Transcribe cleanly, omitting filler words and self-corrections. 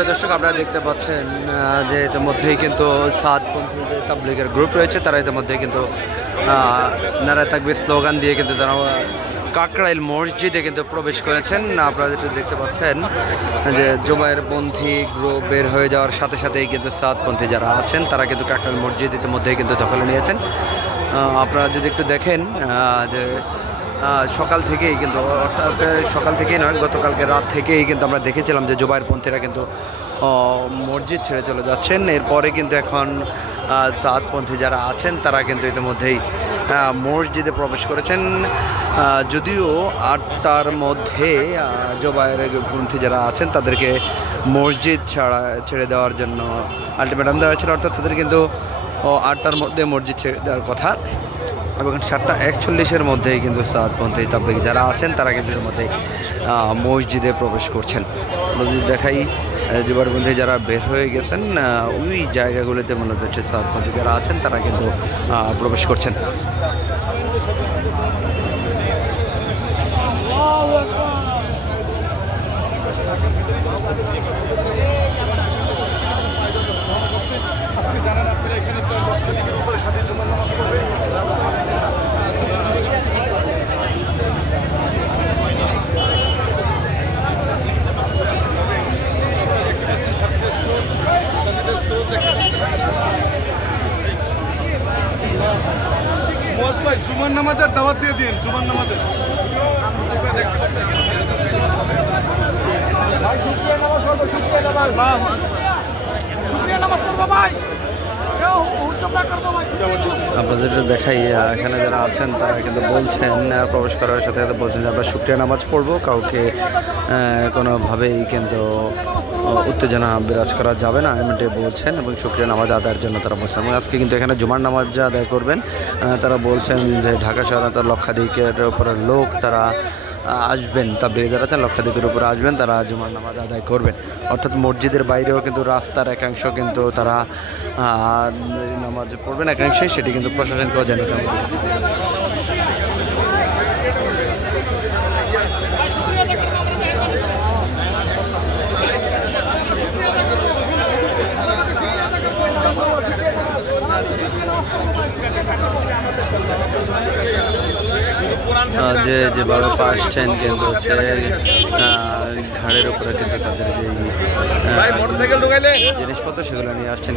প্রিয় দর্শক, আপনারা দেখতে পাচ্ছেন যে ইতিমধ্যেই কিন্তু সাদপন্থী যে তাবলীগের গ্রুপ রয়েছে তারা ইতিমধ্যেই কিন্তু নারায়ে তাকবীর স্লোগান দিয়ে কিন্তু তারা কাকরাইল মসজিদে কিন্তু প্রবেশ করেছেন। আপনারা যেটা দেখতে পাচ্ছেন যে জুবায়েরপন্থী গ্রুপ বের হয়ে যাওয়ার সাথে সাথেই কিন্তু সাদপন্থী যারা আছেন তারা কিন্তু কাকরাইল মসজিদ ইতিমধ্যেই কিন্তু দখলে নিয়েছেন। আপনারা যদি একটু দেখেন যে সকাল থেকেই কিন্তু, অর্থাৎ সকাল থেকেই নয়, গতকালকে রাত থেকেই কিন্তু আমরা দেখেছিলাম যে জুবায়েরপন্থীরা কিন্তু মসজিদ ছেড়ে চলে যাচ্ছেন। এরপরে কিন্তু এখন সাদপন্থী যারা আছেন তারা কিন্তু ইতিমধ্যেই মসজিদে প্রবেশ করেছেন। যদিও 8টার মধ্যে জুবায়েরপন্থী যারা আছেন তাদেরকে মসজিদ ছেড়ে দেওয়ার জন্য আলটিমেটাম দেওয়া হয়েছিল, অর্থাৎ তাদের কিন্তু 8টার মধ্যে মসজিদ ছেড়ে দেওয়ার কথা এবং 7:41 মধ্যেই কিন্তু সাদপন্থী তাবলীগ যারা আছেন তারা কিন্তু এর মধ্যেই মসজিদে প্রবেশ করছেন। যদি দেখাই জুবায়েরপন্থী যারা বের হয়ে গেছেন ওই জায়গাগুলিতে মূলত হচ্ছে সাদপন্থী যারা আছেন তারা কিন্তু প্রবেশ করছেন। জুমার নামাজের দাওয়াত দিয়ে দিন, জুমার নামাজের আপনাদের দেখাই এখানে যারা আছেন তারা কিন্তু বলছেন প্রবেশ করার সাথে সাথে বলছেন যে আমরা শুকরিয়া নামাজ পড়বো, কাউকে কোনোভাবেই কিন্তু উত্তেজনা বিরাজ করা যাবে না এমনটাই বলছেন এবং শুকরিয়া নামাজ আদায়ের জন্য তারা বলছেন। এবং আজকে কিন্তু এখানে জুমার নামাজ আদায় করবেন। তারা বলছেন যে ঢাকা শহরে তার লক্ষাধিকের উপরে লোক তারা আসবেন, তাবলীগ যারা আছেন লক্ষাধিকের উপরে আসবেন, তারা জুমার নামাজ আদায় করবেন। অর্থাৎ মসজিদের বাইরেও কিন্তু রাস্তার একাংশ কিন্তু তারা নামাজ পড়বেন, একাংশে সেটি কিন্তু প্রশাসনকেও জানাতে হবে। যেভাবে আসছেন কিন্তু হচ্ছে ঘাড়ের উপরে কিন্তু তাদের যে জিনিসপত্র সেগুলো নিয়ে আসছেন।